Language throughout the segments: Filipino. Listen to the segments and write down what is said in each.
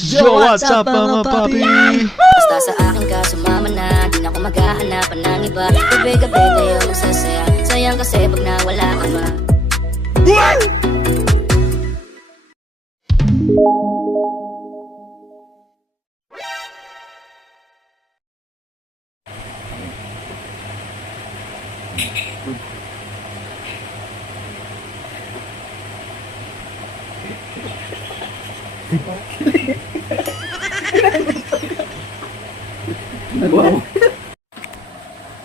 Yo, what's up mga papi? Basta sa akin ka sumama na, di na ako maghahanapan ng iba. Gabi-gabi tayo magsasaya, sayang kasi pag nawala ka ba.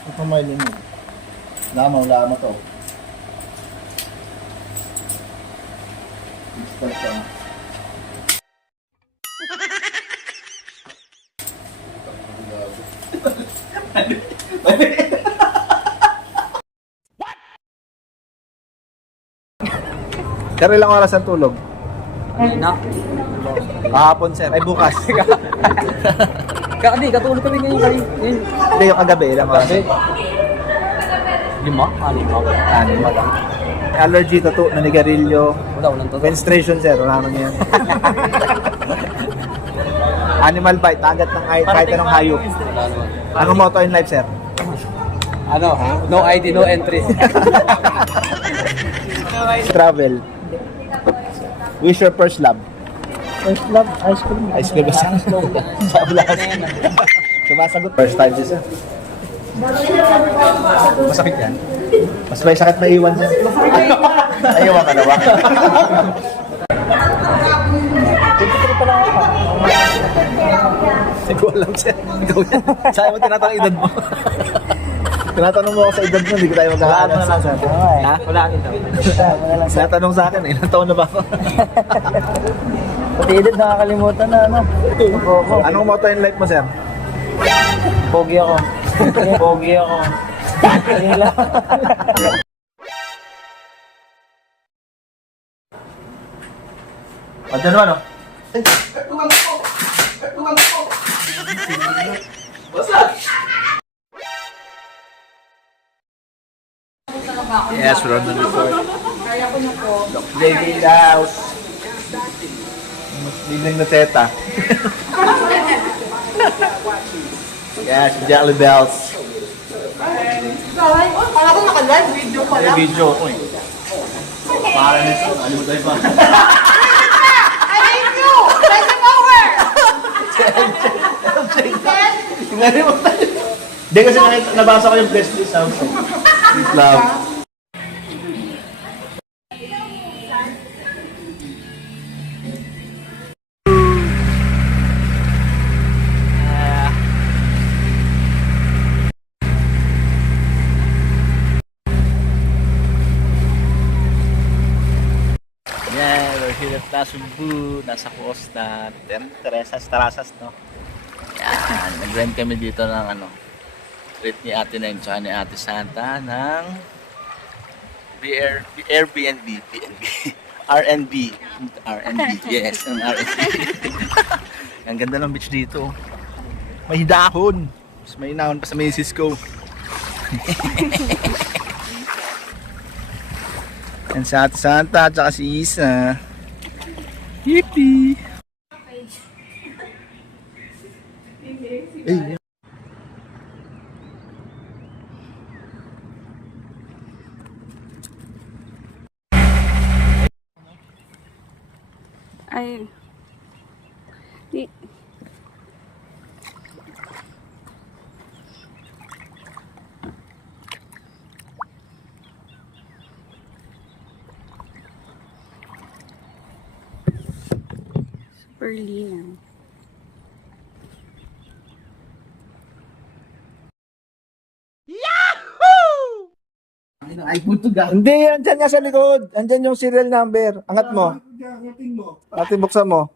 Ito may limon. Lamaw to. Start ka. Sir, ilang oras ang tulog? Na? Kahapon, sir. Ay, bukas. Hindi, katulog kami ngayon. Hindi, yung kagabi. Ilang oras? Lima? Lima lang. Allergy, tattoo, nanigarilyo. Walang to. Menstruation, sir. Wala naman yan. Animal bite, tagat ng kahit anong hayop. Anong motto in life, sir? No ID, no entry. Travel. Wish your first love. First love, ice cream. Ice cream ba sa Sablas. Sumasagot. First time siya. Masakit yan. Mas may sakit na iwan siya. Ayaw ka na ba? Hindi ko alam siya. Ikaw yan. Saan mo tinatanong edad mo? Tinatanong mo ako sa edad mo, hindi ko tayo magkakaalam sa akin. Ha? Wala kita. Tinatanong sa akin, ilang taon na ba ako? Pati edad nakakalimutan na, ano? Anong motto in life mo, sir? Pogi ako. Pogi ako. Ayun lang. O, dyan naman, o. Yes, we're on the record. Lady in the house. Liling na teta. Yes, Jelly Bells. Kala ko naka-live video pa May lang. video ko eh. Para nito, ano mo tayo pa? I hate you! Present over! Tingnan mo tayo. Hindi kasi nabasa ko yung best list sound. Please love. Yeah, we're here at Tasumbu, nasa Costa, Teresas, Tarasas, no? Yan, nag-rent kami dito ng ano, treat ni Ate Neng, tsaka ni Ate Santa ng Airbnb, RNB, yes, ang RNB. Ang ganda ng beach dito. May dahon, mas may dahon pa sa misis ko. Yan sa Ate Santa at saka si Isa. Yippee! Ay, Ay. Di. Super linaw. hindi, andyan nga sa likod. Andyan yung serial number. Angat mo. Angatin mo. Ate, buksan mo.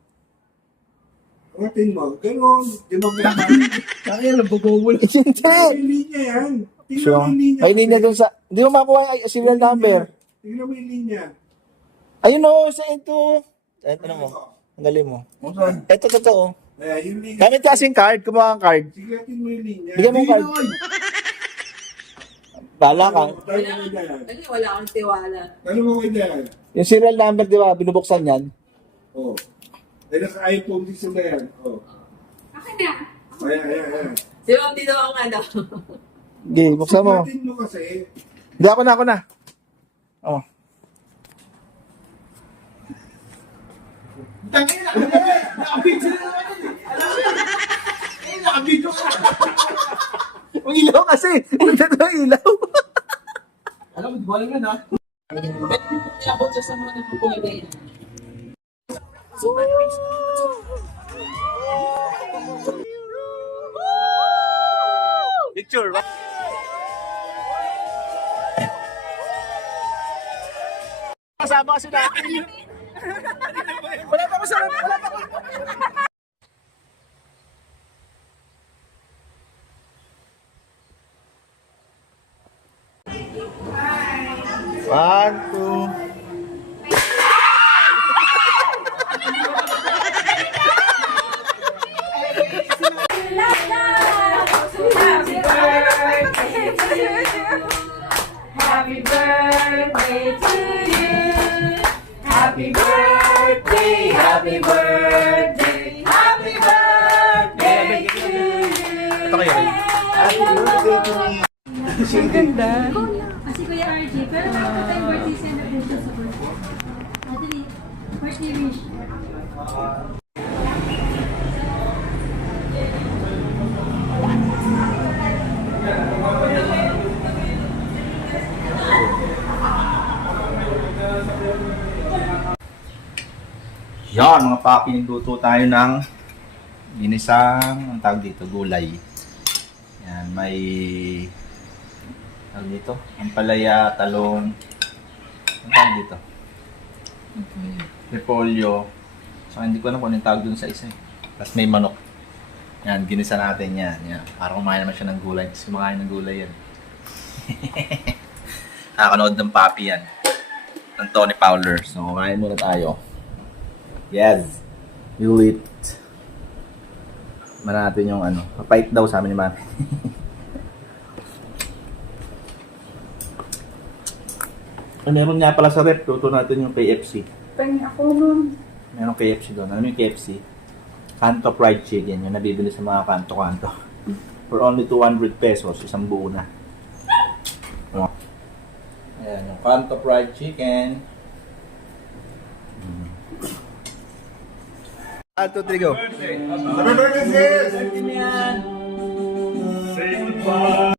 Angatin mo. Ganon. Di mo gano'n. Kaya lang, bububul. Hindi. May linya yan. Tingnan So, mo yung linya. may linya dun sa... Hindi mo makuha yung serial number. Tingnan mo yung linya. Ayun o, sa ito. Ano mo? Ang galing mo. Ito, totoo. Yung linya. Gamit kasing card. Kumuha kang card. Sigatin mo yung linya. Bigyan mo yung card. Bala ka. Kasi wala akong tiwala. Ano mo kay Dad? Yung serial number, di ba, binubuksan yan. Oo. Ay, naka-iPhone din sila yan. Oh. Akin na. Ayan. Si Ma'am dito ang ano. Okay, buksan mo. Sagutin mo kasi. Hindi, ako na. Oh. Tangin na! Nakabidyo na naman yun eh! Nakabidyo ka! Ang ilaw kasi. Nagtato ang ilaw. Alam mo, di ba alam yan ha? Picture ba? Kasama kasi natin. Wala pa ako sa... Wala pa ako. One, two. Happy birthday to you. Happy birthday, happy birthday, happy birthday to you. Ito kayo. Happy birthday to me! Kasi Kuya RJ, pero meron tayong birthday celebration sa birthday. Madali, birthday wish. Yan, mga papi, nagluto tayo ng ginisang, ang tawag dito, gulay. Yan, may tawag dito, ampalaya, talong, ang tawag dito, repolyo. So, hindi ko alam kung anong tawag dun sa isa eh. Tapos may manok. Yan, ginisa natin yan. Yan. Para kumain naman siya ng gulay. Kasi kumakain ng gulay yan. Nakakanood ng papi yan. Ng Tony Fowler. So, kumain muna tayo. Yes. You'll eat. Natin yung ano. Papait daw sa amin ni Mami. Meron nga pala sa rep. Tuto natin yung KFC. Pengi ako nun. Meron KFC doon. Ano yung KFC? Kanto Fried Chicken. Yung nabibili sa mga kanto-kanto. For only 200 pesos. Isang buo na. Ayan. Yung Kanto Fried Chicken. 1, 2, 3, go. Happy birthday, sis! Say goodbye.